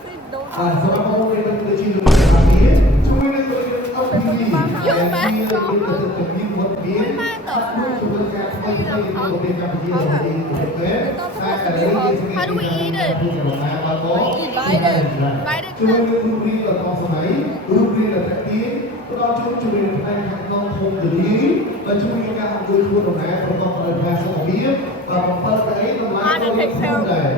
សម្រាប់បងប្អូនដែលទៅជាលោកសាលាជួយនឹងទៅអភិវឌ្ឍយកមកទៅជំនាញវត្តមានជួយការស្វែងរកពីប្រទេសកម្ពុជាទៅទីប្រទេស How do we eat it? Bite it. Bite it. ជួយនឹងរូបរាងដ៏ទាន់សម័យរូបរាងដ៏ទាក់ទាញផ្ដល់ជូនជំនាញផ្នែកខាងក្នុងភូមិទលាដែលជួយក្នុងការអង្គុយធ្វើដំណើរប្រកបដោយផាសុខភាព7កៅអីតម្លៃដ៏ធំដែរ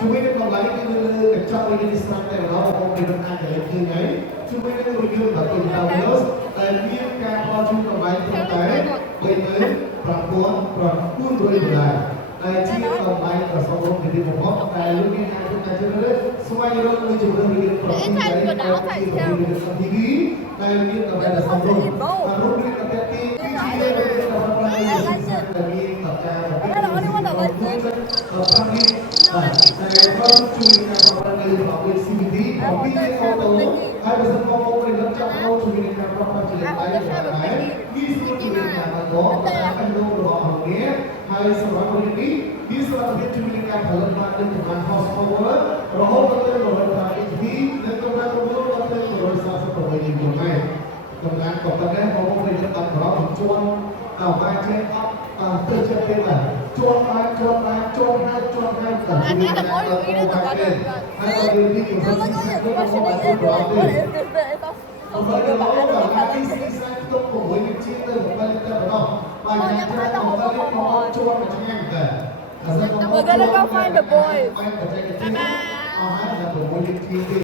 ជួយនឹងតម្លៃគឺលើកញ្ចក់វិនិច្ឆ័យតែម្ដងបងប្អូនអាចទៅឃើញហើយជួយនឹងរយន្តដល់ទៅដល់ដែលមានការផ្ដល់ជូនតម្លៃត្រឹមតែ$39,400ដែលជាតម្លៃដ៏សមរម្យទីបំផុតតែលោកមានការធ្វើការជ្រើសរើសស្វែងរកមួយជំរឿនរៀនប្រព័ន្ធដែលមានតម្លៃដ៏សមរម្យដែលមានតម្លៃដ៏សមរម្យរូបរាងប្រតិទីគឺជារូបរាងដ៏ប្រណីដែលមានតកាប្រតិទីតែក៏ជួយការប្រព័ន្ធនៃរបប CVD អំពីអូតូហើយបើសិនបងប្អូនរត់ចាប់មកជួយនឹងការប្រព័ន្ធជាដៃដែរវាជួយនឹងការប្រព័ន្ធតែអនុរបស់អង្គការហើយសម្រាប់រឿងនេះវាសម្រាប់ជួយនឹងការផលិតបាននឹងប្រមាណ horsepower រហូតដល់150 HP និងកម្លាំងរំលោភដល់148 Nm កម្លាំងក៏ប៉ុណ្ណេះបងប្អូនយើងដល់ក្រោយជាន់បានចេះអត់ទៅចិត្តទេបាទជាន់ហើយជាន់ហើយជាន់ហើយជាន់ហើយតែ I think the more you eat it, the better.ហើយយើងនេះគឺមិនស្គាល់របស់របស់ទេ What is this? It's អរគុណបងប្អូនបាទទីស្សាទុក6វិជាទៅ7លីត្រម្ដងបាទយ៉ាងច្រើន7លីត្រមកជួនមួយឆ្នាំតែ We're gonna go find the boys. អស់ហើយដល់6វិជា